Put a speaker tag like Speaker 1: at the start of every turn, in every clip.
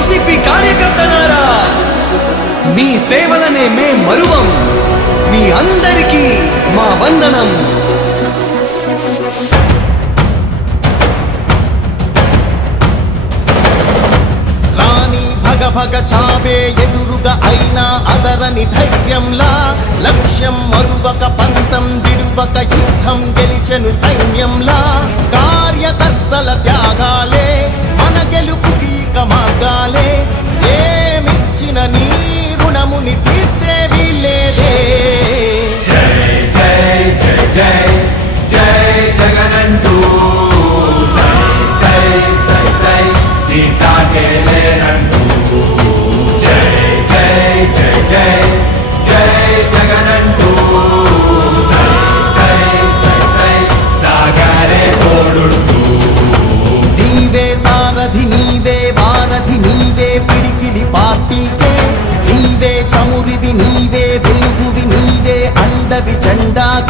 Speaker 1: YCP కార్యకర్తలారా మీ సేవలనే మే మరువం. మీ అందరికీ మా వందనం.
Speaker 2: రాణి భగ భగ చావే ఎదురుగా అయినా అదరని ధైర్యంలా లక్ష్యం మరువక పంతం విడువక నీ
Speaker 3: జై జై జై జై జై జగనంటూ సై సై సై సై సాగరే తోడుంటూ
Speaker 2: నీవే సారథి నీవే వారధి నీవే పిడికిలి పార్టీకే. నీవే చమురివి నీవే వెలుగువి నీవే అండవి జెండాకే.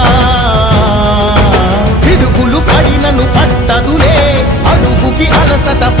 Speaker 1: the setup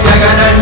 Speaker 3: జై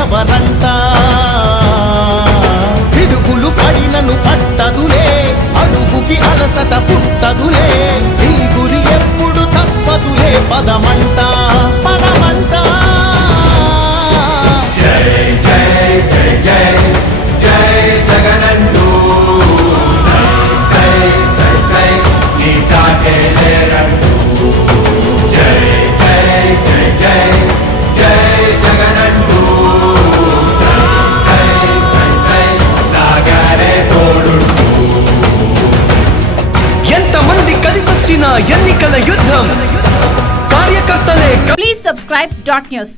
Speaker 2: పదమంట పదమంట.
Speaker 3: జై జై జై జై జై జగనంటూ. సై సై సై సై నీ సాటే లేరంటూ జై జై జై జై జై జగనంటూ. సై సై సై సై సాగరే తోడుంటూ.
Speaker 1: ఎంతమంది కలిసొచ్చిన ఎన్నికల యుద్ధం? कार्यकर्ता
Speaker 4: प्लीज़ सब्सक्राइब डॉट न्यूज़